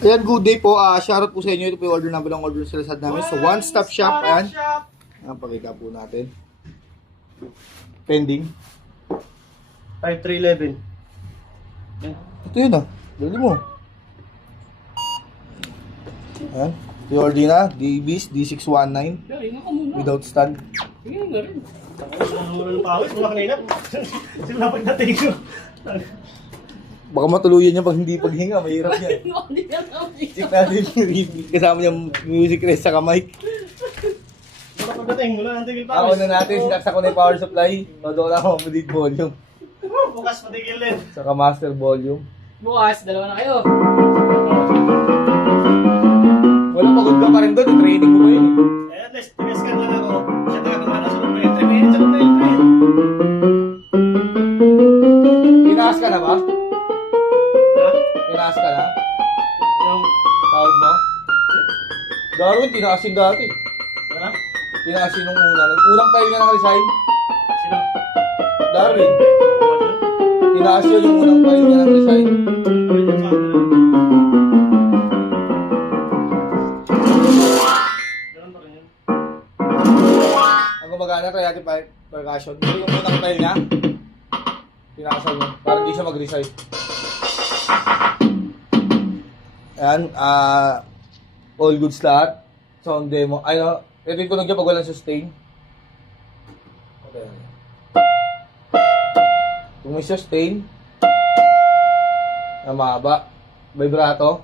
Ayan, good day po. Shoutout po sa inyo. Ito po yung order number ng order sa Lazada namin. So, one-stop shop. Ayan. Ayan, pakita po natin. Pending. 5311. Ito yun ah. Dali mo. Ayan. Ito yung order na. Davies D619. Without stand. Tingnan nga rin. Mura ng pawis. Mula kanina. Sila pagdating ko. Baka matuluyan niya pag hindi paghinga. Mahirap yan. Check natin yung review. Kasama niyang music rest sa mic. Mula pagdating. Mula ng tigil Ako pawis. na natin. Sinaksa ko na yung power supply. Todo na ako mabudid volume. Bukas patigil din. Saka master volume. Bukas, dalawa na kayo. Wala pagod ka pa rin doon. Training mo pa yun eh. Eh, at least, tinescan lang ako. Siya nagkakaroon na sa loob ng entry. Minutes sa loob ng entry. Tinaas ka na ba? Ha? Tinaas ka na? Yung... Tawag mo? Darwin, tinaas yung dati. Ha? Tinaas yun nung una. Nung unang tayo nga naka-resign. Sino? Darwin, Oo, yun. tinaas yun yung unang tayo nga naka-resign. Ganun pa rin yun. Ang gumagana, creative percussion. Pero yung unang tayo niya, tinaasan yun. Para hindi siya mag-resign. Ayan, all goods lahat. Sound demo. Ay, no, ito yung tunog niya pag walang sustain. Okay. Kung may sustain, na mahaba, vibrato.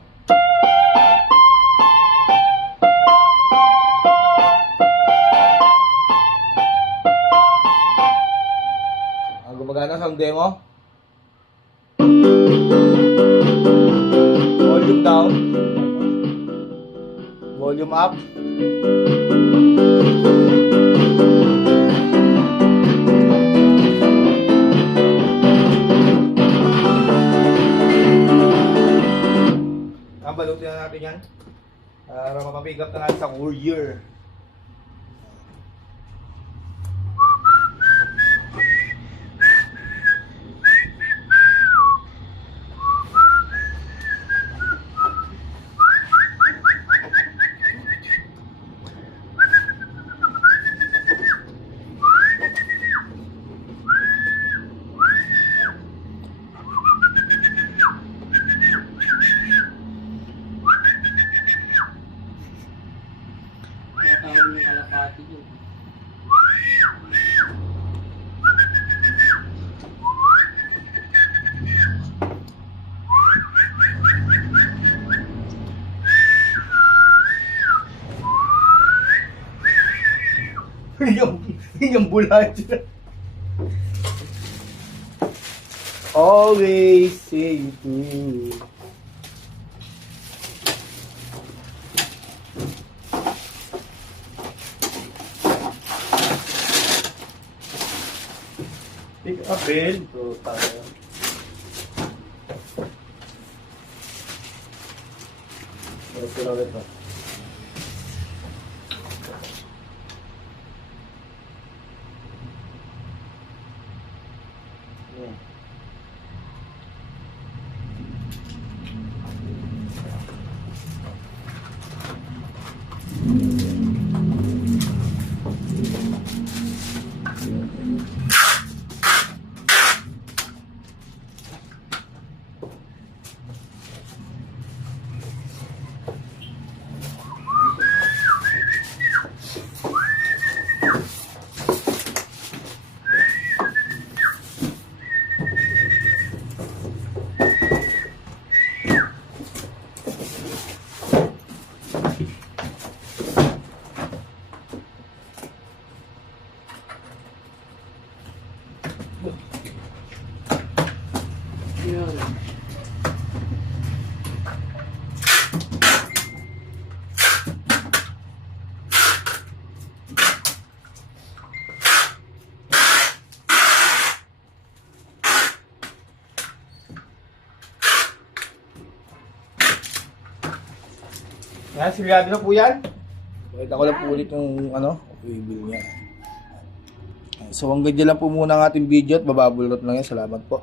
Ang gumagana sound demo. Volume down. Volume up. Balutin na natin yan para mapapick up na natin sa courier. Tawag yung kalapati yun. yung bulan sila. Always say you do. Pick up bell. Ito tayo. Ito lang ito. Yan, sigurado na po yan. Pakita ko lang po ulit yung bill niya. So hanggang dyan lang po muna ang ating video at bababulot lang yan. Salamat po.